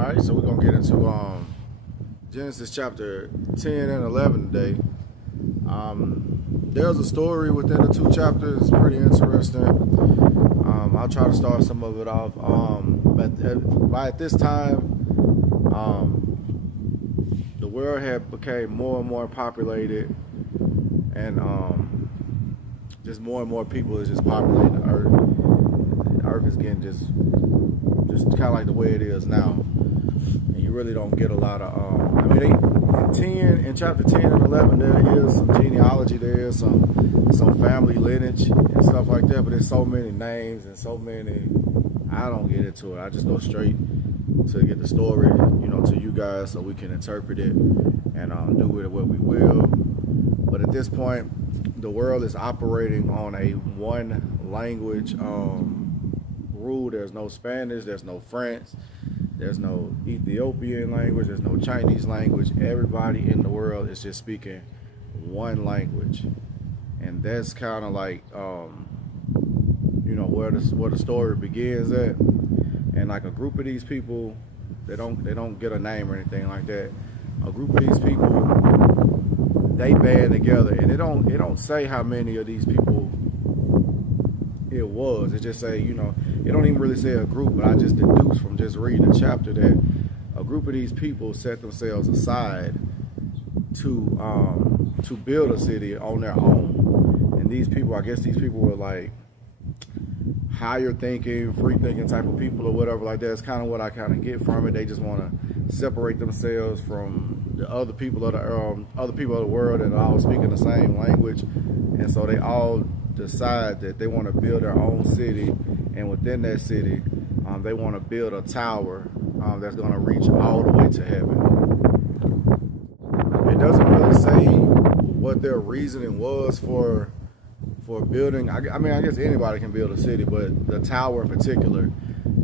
Alright, so we're going to get into Genesis chapter 10 and 11 today. There's a story within the two chapters. It's pretty interesting. I'll try to start some of it off. By this time, the world had became more and more populated, and just more and more people is just populating the earth. The earth is getting just kind of like the way it is now. And you really don't get a lot of, in chapter 10 and 11, there is some genealogy, there is some family lineage and stuff like that, but there's so many names and so many, I don't get into it. I just go straight to get the story, to you guys so we can interpret it and do with it what we will. But at this point, the world is operating on a one language rule. There's no Spanish, there's no French, there's no Ethiopian language, there's no Chinese language. Everybody in the world is just speaking one language. And that's kind of like, where the story begins at. And like a group of these people, they don't get a name or anything like that. A group of these people, they band together, and it don't say how many of these people it was. It just say, it don't even really say a group, but I just deduced from just reading the chapter that a group of these people set themselves aside to build a city on their own. And these people, I guess these people were like higher thinking, free thinking type of people or whatever like that. That's kind of what I kind of get from it. They just want to separate themselves from the other people of the world that are all speaking the same language, and so they all decide that they want to build their own city, and within that city, they want to build a tower that's going to reach all the way to heaven. It doesn't really say what their reasoning was for building. I guess anybody can build a city, but the tower in particular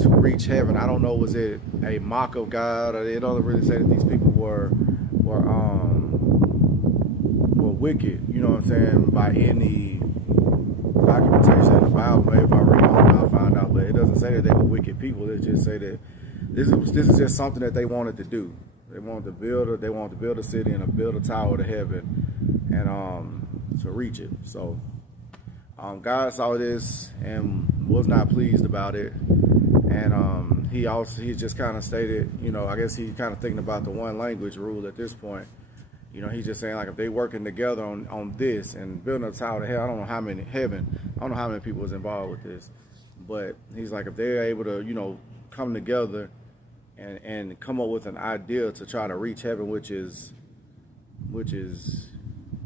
to reach heaven, I don't know, was it a mock of God? Or it doesn't really say that these people were wicked, you know what I'm saying, by any documentation in the Bible. Maybe if I read on, I'll find out, but it doesn't say that they were wicked people. It just say that this is just something that they wanted to do. They wanted to build a city and build a tower to heaven, and to reach it. So God saw this and was not pleased about it, and he just kind of stated, I guess he's kind of thinking about the one language rule at this point. He's just saying, like, if they working together on this and building a tower to hell, I don't know how many people was involved with this, but he's like, if they're able to, come together and come up with an idea to try to reach heaven, which is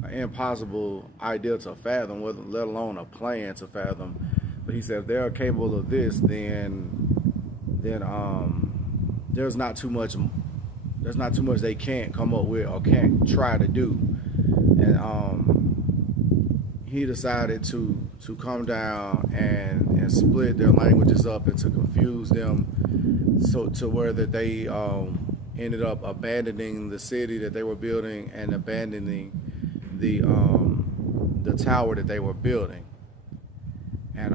an impossible idea to fathom, let alone a plan to fathom. But he said if they're capable of this, then there's not too much they can't come up with or can't try to do. And he decided to come down and split their languages up and to confuse them, so to where that they ended up abandoning the city that they were building and abandoning the tower that they were building. And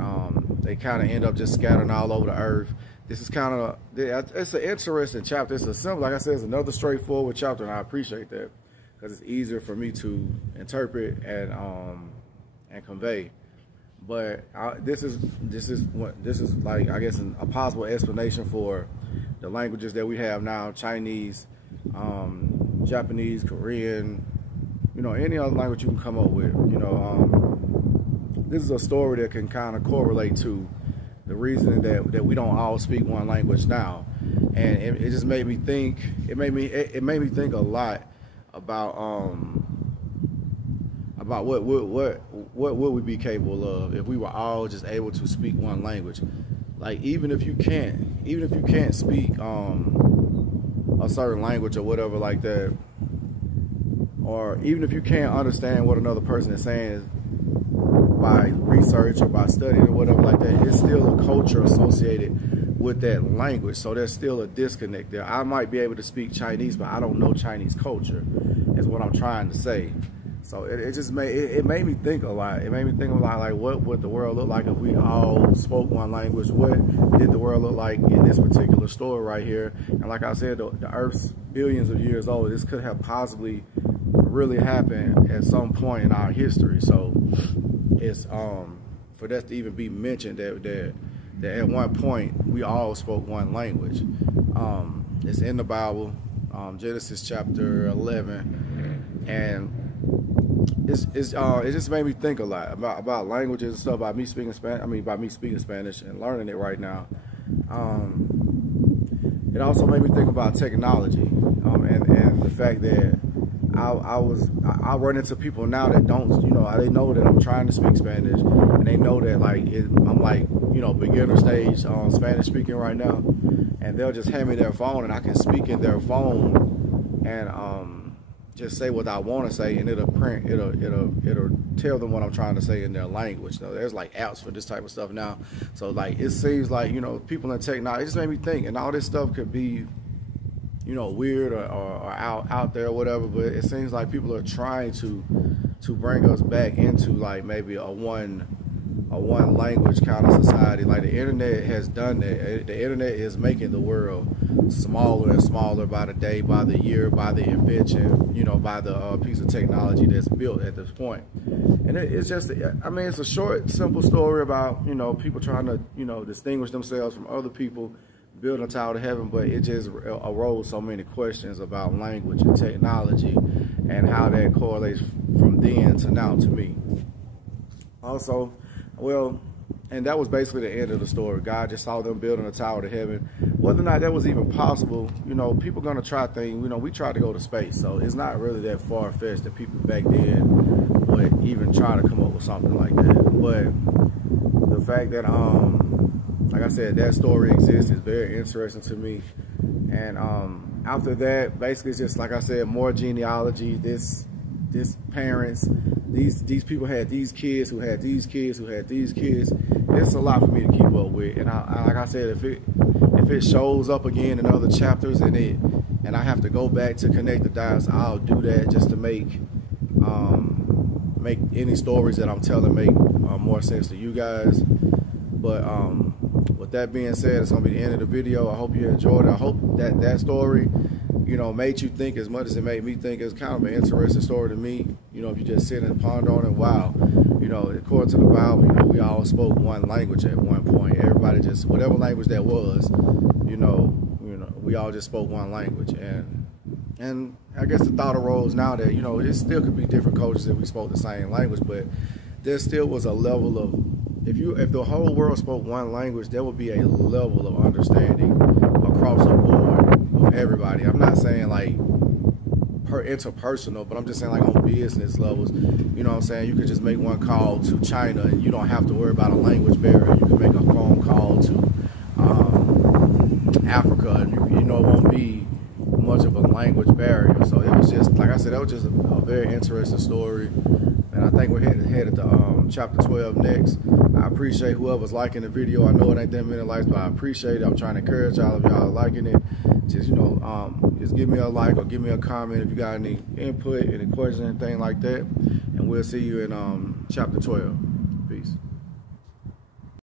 they kind of end up just scattering all over the earth. This is kind of, it's an interesting chapter. It's a simple, like I said, it's another straightforward chapter, and I appreciate that because it's easier for me to interpret and convey. But this is like, I guess, a possible explanation for the languages that we have now: Chinese, Japanese, Korean, any other language you can come up with. This is a story that can kind of correlate to the reason that we don't all speak one language now. And it just made me think. It made me think a lot about what would we be capable of if we were all just able to speak one language. Like, even if you can't speak a certain language or whatever like that, or even if you can't understand what another person is saying by research or by studying or whatever like that, it's still a culture associated with that language. So there's still a disconnect there. I might be able to speak Chinese, but I don't know Chinese culture, is what I'm trying to say. So it just made me think a lot. It made me think a lot, like what would the world look like if we all spoke one language? What did the world look like in this particular story right here? And like I said, the Earth's billions of years old. This could have possibly really happened at some point in our history. So it's for that to even be mentioned that at one point we all spoke one language. It's in the Bible, Genesis chapter 11, and it just made me think a lot about languages and stuff. By me speaking Spanish, by me speaking Spanish and learning it right now. It also made me think about technology, and the fact that I run into people now that don't, they know that I'm trying to speak Spanish, and they know that I'm like, beginner stage Spanish speaking right now, and they'll just hand me their phone, and I can speak in their phone, and just say what I want to say, and it'll tell them what I'm trying to say in their language. So there's like apps for this type of stuff now. So like it seems like people in technology, it just made me think, and all this stuff could be weird or out there or whatever, but it seems like people are trying to bring us back into like maybe a one language kind of society. Like the internet has done that. The internet is making the world smaller and smaller by the day, by the year, by the invention, by the piece of technology that's built at this point. And it's just, it's a short, simple story about, people trying to, distinguish themselves from other people, building a tower to heaven, but it just arose so many questions about language and technology and how that correlates from then to now to me. Also, well, and that was basically the end of the story. God just saw them building a tower to heaven. Whether or not that was even possible, people are going to try things. We tried to go to space, so it's not really that far-fetched that people back then would even try to come up with something like that. But the fact that, like I said, that story exists is very interesting to me. And after that, basically it's just, like I said, more genealogy. This parents, these people had these kids who had these kids who had these kids. It's a lot for me to keep up with. And like I said, if it shows up again in other chapters and I have to go back to connect the dots, I'll do that just to make any stories that I'm telling make more sense to you guys. But with that being said, it's gonna be the end of the video. I hope you enjoyed it. I hope that story, made you think as much as it made me think. It's kind of an interesting story to me. If you just sit and ponder on it, wow. According to the Bible, we all spoke one language at one point. Everybody just, whatever language that was, we all just spoke one language. And I guess the thought arose now that, it still could be different cultures if we spoke the same language, but there still was a level of, if the whole world spoke one language, there would be a level of understanding across the board of everybody. I'm not saying like interpersonal, but I'm just saying like on business levels. You know what I'm saying? You could just make one call to China and you don't have to worry about a language barrier. You can make a phone call to Africa and it won't be much of a language barrier. So it was just, like I said, that was just a very interesting story. And I think we're headed to chapter 12 next. I appreciate whoever's liking the video. I know it ain't that many likes, but I appreciate it. I'm trying to encourage y'all, if y'all are liking it, just just give me a like or give me a comment if you got any input, any questions, anything like that. And we'll see you in chapter 12.